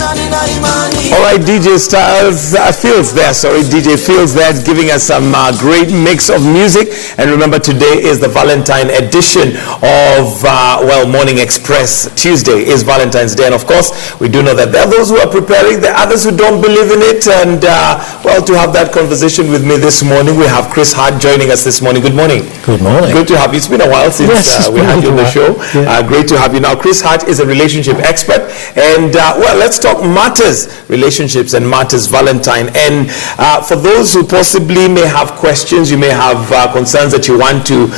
All right, DJ Fields there, giving us some great mix of music. And remember, today is the Valentine edition of Morning Express. Tuesday is Valentine's Day, and of course, we do know that there are those who are preparing, there are others who don't believe in it. And to have that conversation with me this morning, we have Chris Hart joining us this morning. Good morning. Good morning. Good to have you. It's been a while since we had you on the show. Yeah. Great to have you. Now, Chris Hart is a relationship expert, and let's talk matters, relationships and matters Valentine. And for those who possibly may have questions, you may have concerns that you want to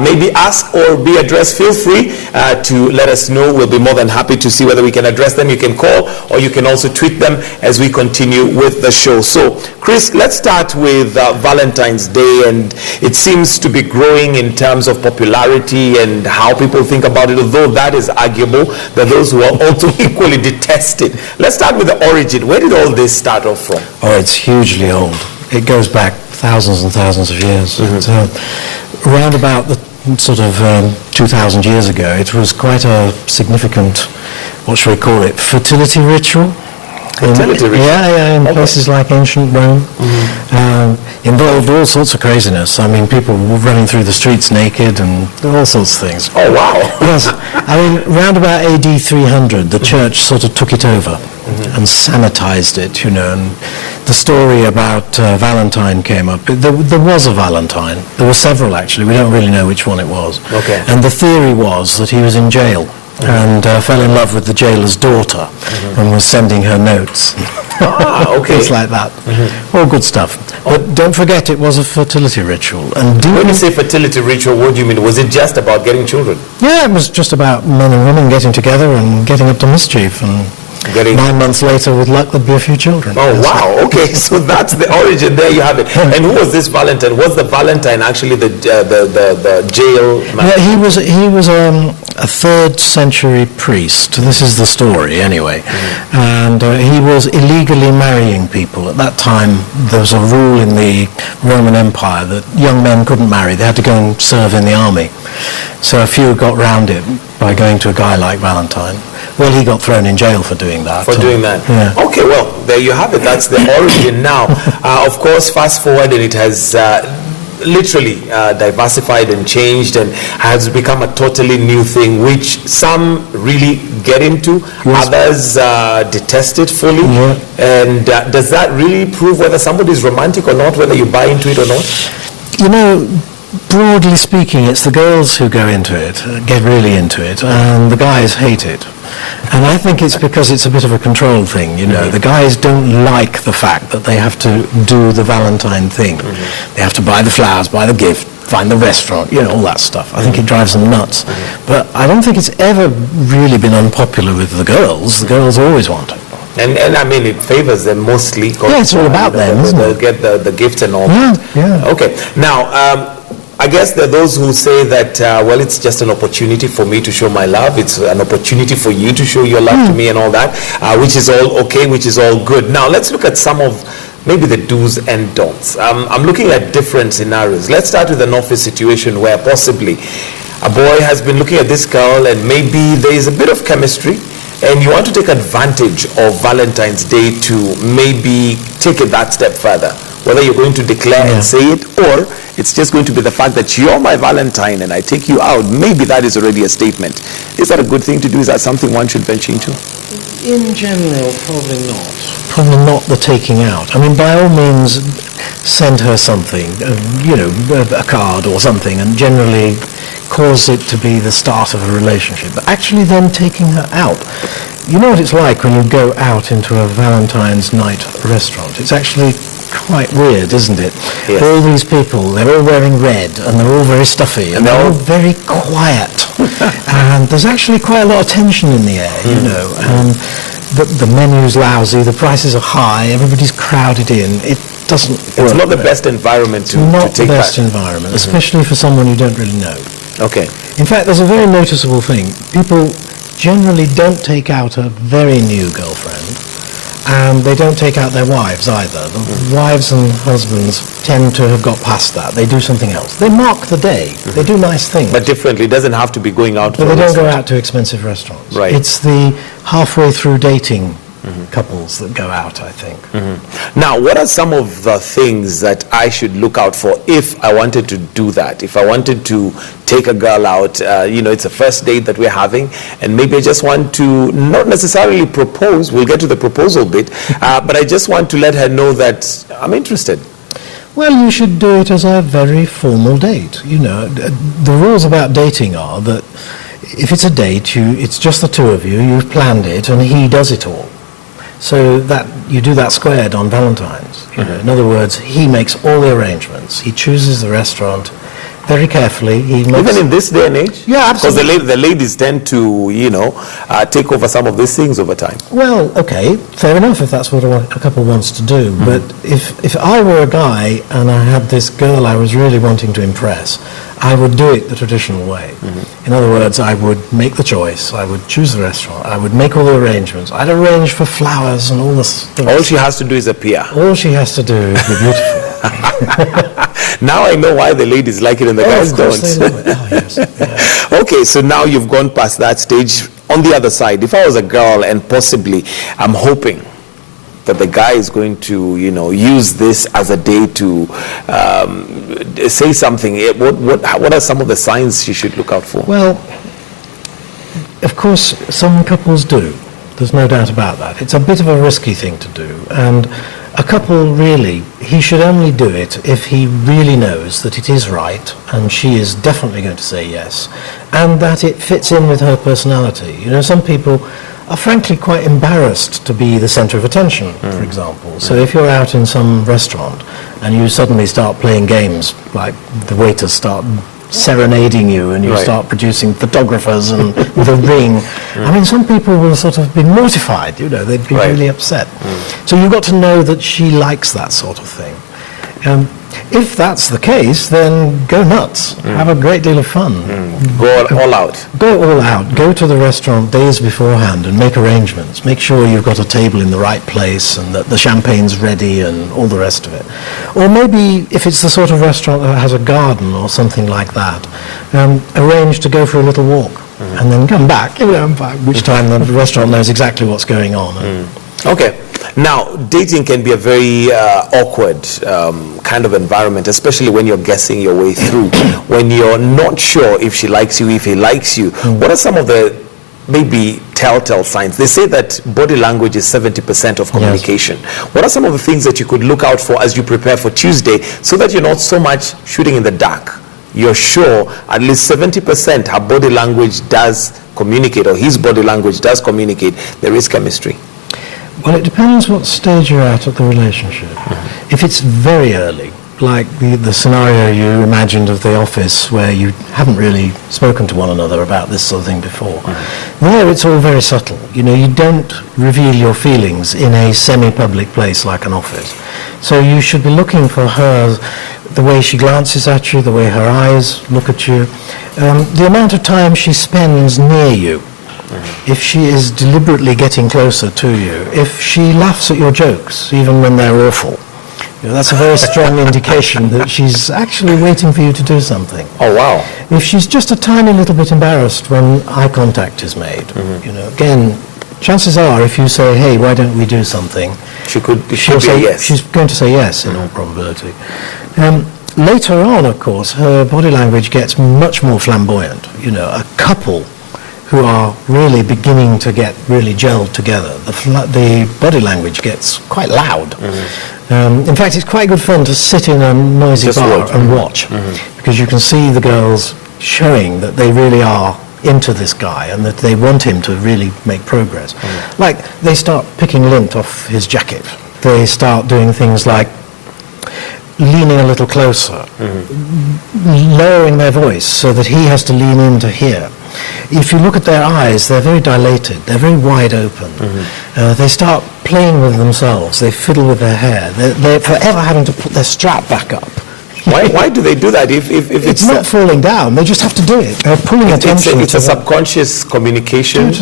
maybe ask or be addressed, feel free to let us know. We'll be more than happy to see whether we can address them. You can call or you can also tweet them as we continue with the show. So, Chris, let's start with Valentine's Day, and it seems to be growing in terms of popularity and how people think about it, although that is arguable. There are those who are also equally detest it. Let's start with the origin. Where did all this start off from? Oh, it's hugely old. It goes back thousands and thousands of years. Mm-hmm. Around about the sort of 2,000 years ago, it was quite a significant, what shall we call it, fertility ritual. Fertility ritual? Yeah, in places like ancient Rome. Mm-hmm. Involved all sorts of craziness. I mean, people were running through the streets naked and all sorts of things. Oh, wow. Yes. I mean, round about AD 300, the church sort of took it over and sanitized it, and the story about Valentine came up. There was a Valentine. There were several, actually. We don't really know which one it was. Okay. And the theory was that he was in jail and fell in love with the jailer's daughter and was sending her notes. Okay. Things like that. All good stuff. But don't forget, it was a fertility ritual. And when you say fertility ritual, what do you mean? Was it just about getting children? Yeah, it was just about men and women getting together and getting up to mischief. And 9 months later, with luck, there'd be a few children. Oh, wow. Okay, so that's the origin. There you have it. And who was this Valentine? Was the Valentine actually the jail man? Yeah, he was a 3rd century priest. This is the story, anyway. And he was illegally marrying people. At that time, there was a rule in the Roman Empire that young men couldn't marry. They had to go and serve in the army. So a few got round it by going to a guy like Valentine. Well, he got thrown in jail for doing that. Yeah. Okay, well, there you have it. That's the origin now. Of course, fast forward, and it has literally diversified and changed and has become a totally new thing, which some really get into, others detest it fully. Yeah. And does that really prove whether somebody is romantic or not, whether you buy into it or not? Broadly speaking, it's the girls who go into it, get really into it, and the guys hate it. And I think it's because it's a bit of a control thing, The guys don't like the fact that they have to do the Valentine thing. They have to buy the flowers, buy the gift, find the restaurant, all that stuff. I think it drives them nuts. But I don't think it's ever really been unpopular with the girls. The girls always want it. And I mean, it favors them mostly. Yeah, it's all about them, isn't it? They'll get the gifts and all that. Yeah. Okay. Now, I guess there are those who say that, it's just an opportunity for me to show my love. It's an opportunity for you to show your love to me and all that, which is all okay, which is all good. Now, let's look at some of maybe the do's and don'ts. I'm looking at different scenarios. Let's start with an office situation where possibly a boy has been looking at this girl and maybe there is a bit of chemistry, and you want to take advantage of Valentine's Day to maybe take it that step further. Whether you're going to declare and say it, or it's just going to be the fact that you're my Valentine and I take you out. Maybe that is already a statement. Is that a good thing to do? Is that something one should venture into? In general, probably not. Probably not the taking out. I mean, by all means, send her something, a card or something, and generally cause it to be the start of a relationship. But actually then taking her out. You know what it's like when you go out into a Valentine's night restaurant? It's actually quite weird, isn't it? Yes. All these people, they're all wearing red and they're all very stuffy and they're all very quiet. And there's actually quite a lot of tension in the air, and the menu's lousy, the prices are high, everybody's crowded in. It doesn't work. It's not the best environment to not take the best back. environment, especially for someone you don't really know. Okay. In fact, there's a very noticeable thing. People generally don't take out a very new girlfriend, and they don't take out their wives either. The wives and husbands tend to have got past that. They do something else. They mark the day. They do nice things. But differently. It doesn't have to be going out But for they don't go out to expensive restaurants. Right. It's the halfway through dating couples that go out, I think. Now, what are some of the things that I should look out for if I wanted to do that? If I wanted to take a girl out, it's a first date that we're having, and maybe I just want to not necessarily propose, we'll get to the proposal bit, but I just want to let her know that I'm interested. Well, you should do it as a very formal date. The rules about dating are that if it's a date, it's just the two of you, you've planned it, and he does it all. So that you do that squared on Valentines. In other words, he makes all the arrangements. He chooses the restaurant very carefully. Even in this day and age? Yeah, absolutely. Because the ladies tend to, take over some of these things over time. Well, okay, fair enough if that's what a couple wants to do. But if I were a guy and I had this girl I was really wanting to impress, I would do it the traditional way. In other words, I would make the choice, I would choose the restaurant, I would make all the arrangements, I'd arrange for flowers and all this. All she has to do is appear. All she has to do is be beautiful. Now I know why the ladies like it and the guys don't. They love it. Oh, yes. Yeah. Okay, so now you've gone past that stage. On the other side, if I was a girl and possibly I'm hoping that the guy is going to, use this as a day to say something, what are some of the signs she should look out for? Well, of course, some couples do. There's no doubt about that. It's a bit of a risky thing to do. And a couple really, he should only do it if he really knows that it is right and she is definitely going to say yes and that it fits in with her personality. Some people are frankly quite embarrassed to be the center of attention, for example. So if you're out in some restaurant and you suddenly start playing games, like the waiters start serenading you and you start producing photographers and with a ring, I mean, some people will sort of be mortified, they'd be really upset. So you've got to know that she likes that sort of thing. If that's the case, then go nuts. Have a great deal of fun. Go all out. Go all out. Go to the restaurant days beforehand and make arrangements. Make sure you've got a table in the right place and that the champagne's ready and all the rest of it. Or maybe if it's the sort of restaurant that has a garden or something like that, arrange to go for a little walk and then come back, by which time the restaurant knows exactly what's going on. Okay. Now, dating can be a very awkward kind of environment, especially when you're guessing your way through, when you're not sure if she likes you, if he likes you. What are some of the maybe telltale signs? They say that body language is 70% of communication. Yes. What are some of the things that you could look out for as you prepare for Tuesday so that you're not so much shooting in the dark? You're sure at least 70% her body language does communicate, or his body language does communicate. There is chemistry. Well, it depends what stage you're at of the relationship. If it's very early, like the scenario you imagined of the office where you haven't really spoken to one another about this sort of thing before, there it's all very subtle. You don't reveal your feelings in a semi-public place like an office. So you should be looking for her, the way she glances at you, the way her eyes look at you, the amount of time she spends near you. If she is deliberately getting closer to you, if she laughs at your jokes, even when they're awful, that's a very strong indication that she's actually waiting for you to do something. Oh, wow. If she's just a tiny little bit embarrassed when eye contact is made, again, chances are if you say, hey, why don't we do something, she'll say yes. She's going to say yes in all probability. Later on, of course, her body language gets much more flamboyant. A couple who are really beginning to get really gelled together, the body language gets quite loud. In fact, it's quite good fun to sit in a noisy bar and watch, because you can see the girls showing that they really are into this guy and that they want him to really make progress. Like, they start picking lint off his jacket. They start doing things like leaning a little closer, lowering their voice so that he has to lean in to hear. If you look at their eyes, they're very dilated, they're very wide open. They start playing with themselves, they fiddle with their hair, they're forever having to put their strap back up. Why do they do that? If it's not falling down, they just have to do it. They're pulling attention. It's a subconscious communication.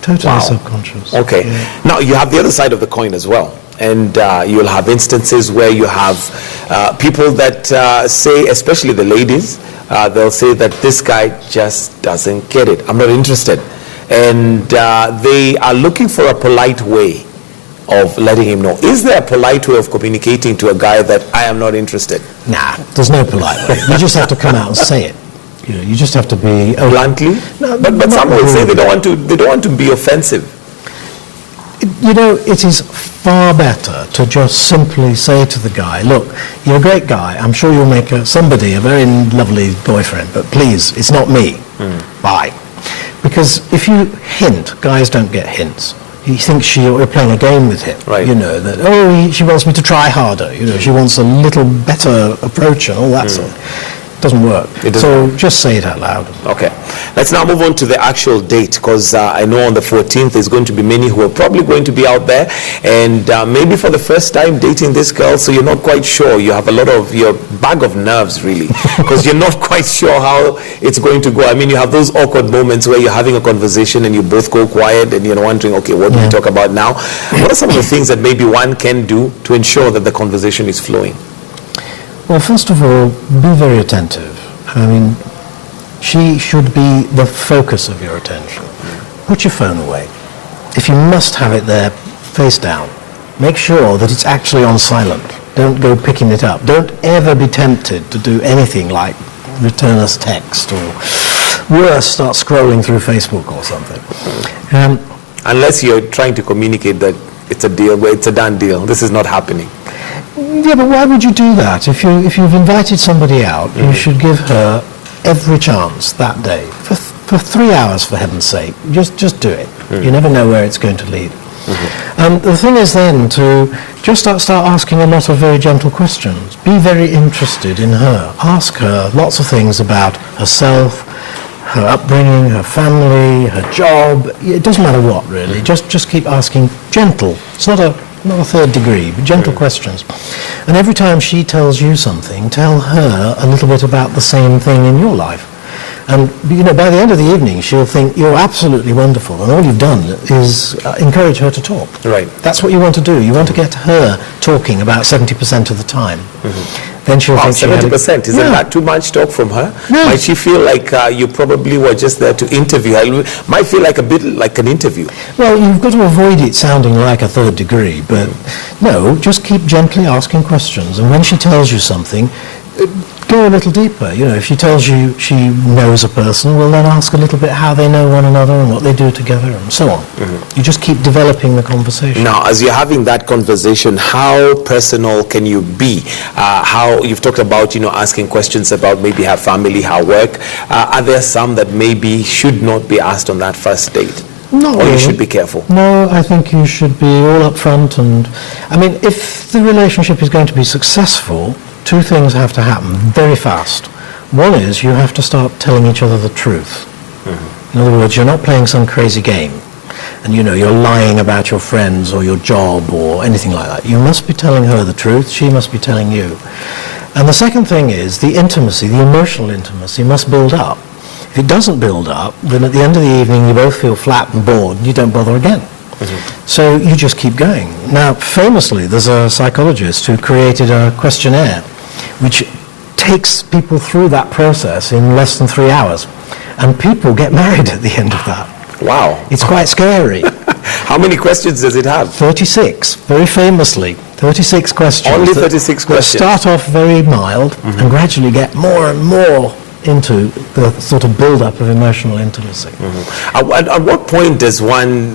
Totally subconscious. Okay. Yeah. Now you have the other side of the coin as well. And you'll have instances where you have people that say, especially the ladies, they'll say that this guy just doesn't get it. I'm not interested. And they are looking for a polite way of letting him know? Is there a polite way of communicating to a guy that I am not interested? Nah, there's no polite way. You just have to come out and say it. You just have to be Bluntly? No, but some will say they don't want to be offensive. It is far better to just simply say to the guy, look, you're a great guy. I'm sure you'll make somebody a very lovely boyfriend, but please, it's not me. Bye. Because if you hint, guys don't get hints. He thinks you're playing a game with him. Right. That, she wants me to try harder. She wants a little better approach and all that sort. Doesn't work. So just say it out loud. Okay. Let's now move on to the actual date, because I know on the 14th there's going to be many who are probably going to be out there and maybe for the first time dating this girl, so you're not quite sure. You have a lot of your bag of nerves, really, because you're not quite sure how it's going to go. I mean, you have those awkward moments where you're having a conversation and you both go quiet and you're wondering, okay, what do we talk about now? What are some of the things that maybe one can do to ensure that the conversation is flowing? Well, first of all, be very attentive. I mean, she should be the focus of your attention. Put your phone away. If you must have it there, face down. Make sure that it's actually on silent. Don't go picking it up. Don't ever be tempted to do anything like return us text or worse, start scrolling through Facebook or something. Unless you're trying to communicate that it's a deal, it's a done deal. This is not happening. Yeah, but why would you do that? If you've invited somebody out, you should give her every chance that day for 3 hours, for heaven's sake. Just do it. You never know where it's going to lead. The thing is then to just start asking a lot of very gentle questions. Be very interested in her. Ask her lots of things about herself, her upbringing, her family, her job. It doesn't matter what, really. Just keep asking gentle. It's not a third degree, but gentle questions. And every time she tells you something, tell her a little bit about the same thing in your life. And, by the end of the evening, she'll think you're absolutely wonderful, and all you've done is encourage her to talk. Right. That's what you want to do. You want to get her talking about 70% of the time. Then she'll think 70%? Isn't that too much talk from her? No. Might she feel like you probably were just there to interview her? Might feel like a bit like an interview. Well, you've got to avoid it sounding like a third degree, but no, just keep gently asking questions. And when she tells you something, go a little deeper. If she tells you she knows a person, well, then ask a little bit how they know one another and what they do together and so on. You just keep developing the conversation. Now, as you're having that conversation, how personal can you be? How you've talked about, asking questions about maybe her family, her work. Are there some that maybe should not be asked on that first date? Not or really. You should be careful? No, I think you should be all up front. And, if the relationship is going to be successful, two things have to happen very fast. One is you have to start telling each other the truth. In other words, you're not playing some crazy game and you're lying about your friends or your job or anything like that. You must be telling her the truth. She must be telling you. And the second thing is the intimacy, the emotional intimacy must build up. If it doesn't build up, then at the end of the evening you both feel flat and bored and you don't bother again. So you just keep going. Now, famously, there's a psychologist who created a questionnaire which takes people through that process in less than 3 hours. And people get married at the end of that. Wow. It's quite scary. How many questions does it have? 36, very famously. 36 questions. Only 36 questions. Start off very mild and gradually get more and more into the sort of build-up of emotional intimacy. At what point does one,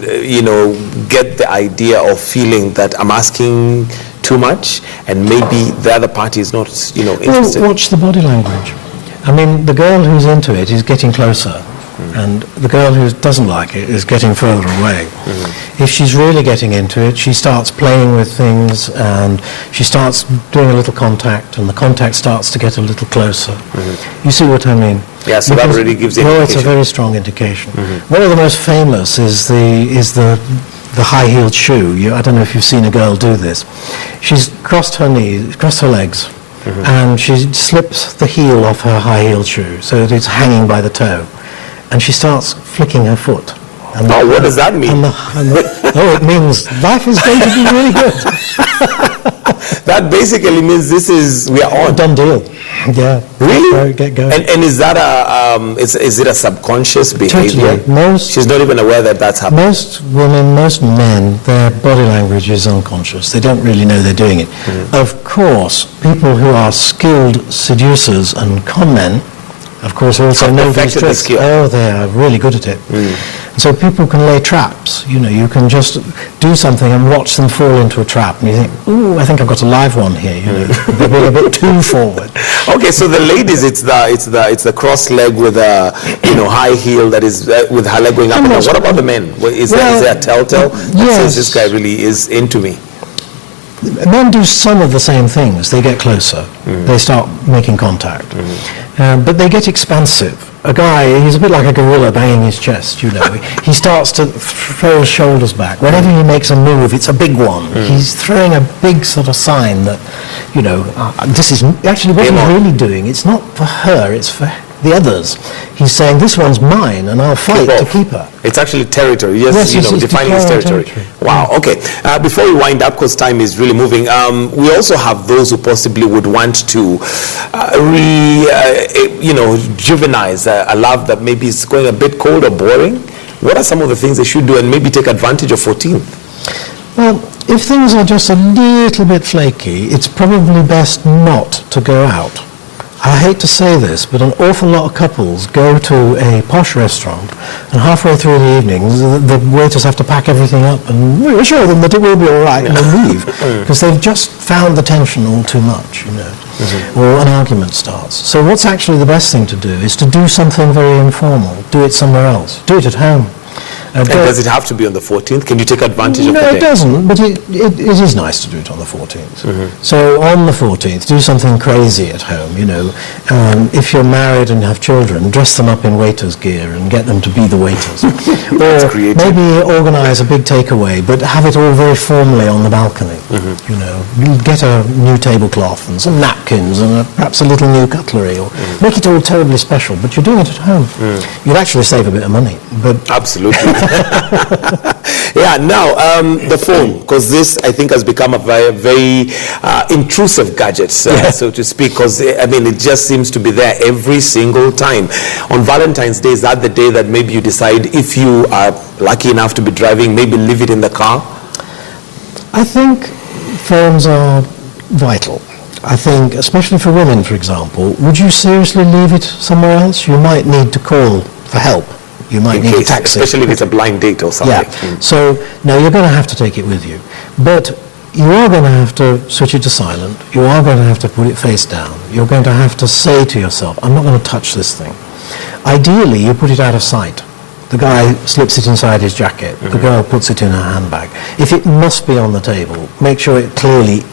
get the idea of feeling that I'm asking too much and maybe the other party is not, interested? Well, watch the body language. The girl who's into it is getting closer. And the girl who doesn't like it is getting further away. If she's really getting into it, she starts playing with things and she starts doing a little contact and the contact starts to get a little closer. You see what I mean? Yeah, so that already gives you it's a very strong indication. One of the most famous is the high-heeled shoe. I don't know if you've seen a girl do this. She's crossed her legs, and she slips the heel off her high-heeled shoe so that it's hanging by the toe. And she starts flicking her foot. And what does that mean? It means life is going to be really good. that basically means we are on. Done deal. Yeah. Really? Get going. And is that is it a subconscious behavior? Totally. She's not even aware that that's happening. Most women, most men, their body language is unconscious. They don't really know they're doing it. Of course, people who are skilled seducers and con men, of course, also know these perfected the tricks. skill. Oh, they are really good at it. So people can lay traps. You can just do something and watch them fall into a trap, and you think, "Ooh, I think I've got a live one here." They've been a bit too forward. Okay, so the ladies, it's the cross leg with a high heel that is with her leg going up and down. What about the men? Is there a telltale that says this guy really is into me? Men do some of the same things. They get closer. They start making contact. But they get expansive. A guy, he's a bit like a gorilla banging his chest, He starts to throw his shoulders back. Whenever he makes a move, it's a big one. He's throwing a big sort of sign that, this is actually what he's really doing. It's not for her, it's for the others. He's saying, this one's mine, and I'll fight to keep her. It's actually territory. Yes, he's defining his territory. Wow. Okay. Before we wind up, because time is really moving, we also have those who possibly would want to juvenize a love that maybe is going a bit cold or boring. What are some of the things they should do and maybe take advantage of 14th? Well, if things are just a little bit flaky, it's probably best not to go out. I hate to say this, but an awful lot of couples go to a posh restaurant, and halfway through the evening, the waiters have to pack everything up and reassure them that it will be all right, and they leave, because they've just found the tension all too much, or an argument starts. So what's actually the best thing to do is to do something very informal. Do it somewhere else. Do it at home. And does it have to be on the 14th? Can you take advantage of the day? No, it doesn't, but it is nice to do it on the 14th. So on the 14th, do something crazy at home, if you're married and have children, dress them up in waiters' gear and get them to be the waiters. Or maybe organise a big takeaway, but have it all very formally on the balcony. Get a new tablecloth and some napkins and perhaps a little new cutlery, or make it all terribly special, but you're doing it at home. You'd actually save a bit of money. But absolutely. Yeah, now the phone, because this I think has become a very intrusive gadget, so to speak, because it just seems to be there every single time. On Valentine's Day, is that the day that maybe you decide, if you are lucky enough to be driving, maybe leave it in the car? I think phones are vital. I think, especially for women, for example, would you seriously leave it somewhere else? You might need to call for help. You might need a taxi. Especially if it's a blind date or something. Yeah. So, no, you're going to have to take it with you. But you are going to have to switch it to silent. You are going to have to put it face down. You're going to have to say to yourself, I'm not going to touch this thing. Ideally, you put it out of sight. The guy slips it inside his jacket. The girl puts it in her handbag. If it must be on the table, make sure it clearly,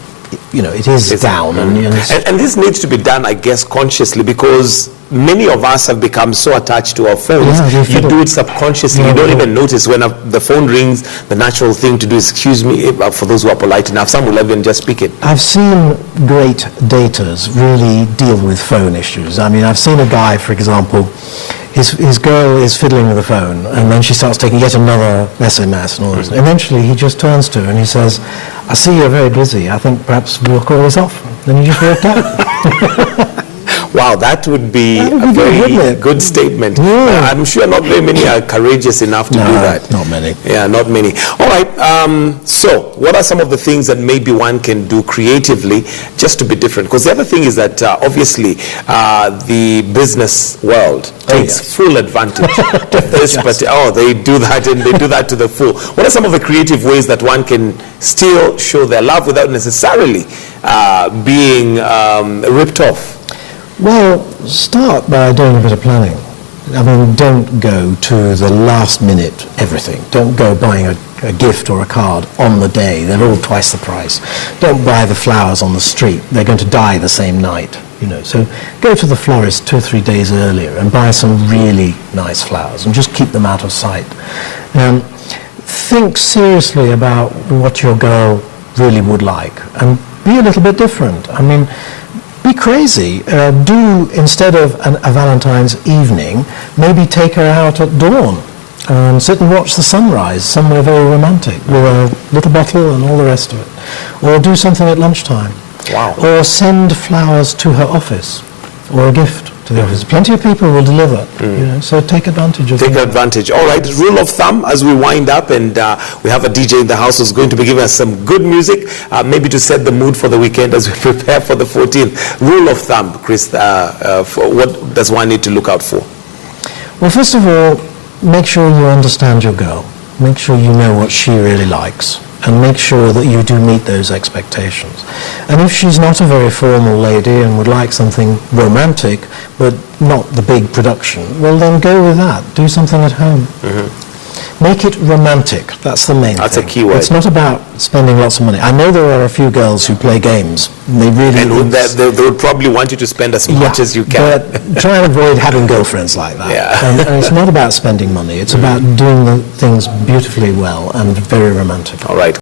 it is down. And this needs to be done, I guess, consciously, because many of us have become so attached to our phones. You do it subconsciously. You don't even notice when the phone rings. The natural thing to do is, excuse me, for those who are polite enough. Some will even just speak it. I've seen great daters really deal with phone issues. I've seen a guy, for example, his girl is fiddling with the phone, and then she starts taking yet another SMS and all this. Eventually, he just turns to her and he says, I see you're very busy. I think perhaps we'll call this off. Then he just walked out. Wow, that would be a very good statement. Yeah. I'm sure not very many are courageous enough to do that. Not many. Yeah, not many. All right, so what are some of the things that maybe one can do creatively just to be different? Because the other thing is that obviously the business world takes full advantage of this, but they do that, and they do that to the full. What are some of the creative ways that one can still show their love without necessarily being ripped off? Well, start by doing a bit of planning. Don't go to the last minute everything. Don't go buying a gift or a card on the day. They're all twice the price. Don't buy the flowers on the street. They're going to die the same night. So go to the florist 2 or 3 days earlier and buy some really nice flowers and just keep them out of sight. Think seriously about what your girl really would like and be a little bit different. Be crazy. Do, instead of a Valentine's evening, maybe take her out at dawn and sit and watch the sunrise somewhere very romantic with a little bottle and all the rest of it. Or do something at lunchtime. Wow. Or send flowers to her office, or a gift to the office. Plenty of people will deliver, you know, so take advantage of Take that. advantage. All right, rule of thumb as we wind up, and we have a DJ in the house who's going to be giving us some good music, maybe to set the mood for the weekend as we prepare for the 14th. Rule of thumb, Chris, for what does one need to look out for? Well, first of all, make sure you understand your girl. Make sure you know what she really likes, and make sure that you do meet those expectations. And if she's not a very formal lady and would like something romantic, but not the big production, well then go with that. Do something at home. Make it romantic. That's the main thing. That's a key word. It's not about spending lots of money. I know there are a few girls who play games. They really... And they would probably want you to spend as much as you can. But try and avoid having girlfriends like that. Yeah. And it's not about spending money. It's about doing the things beautifully well and very romantic. All right.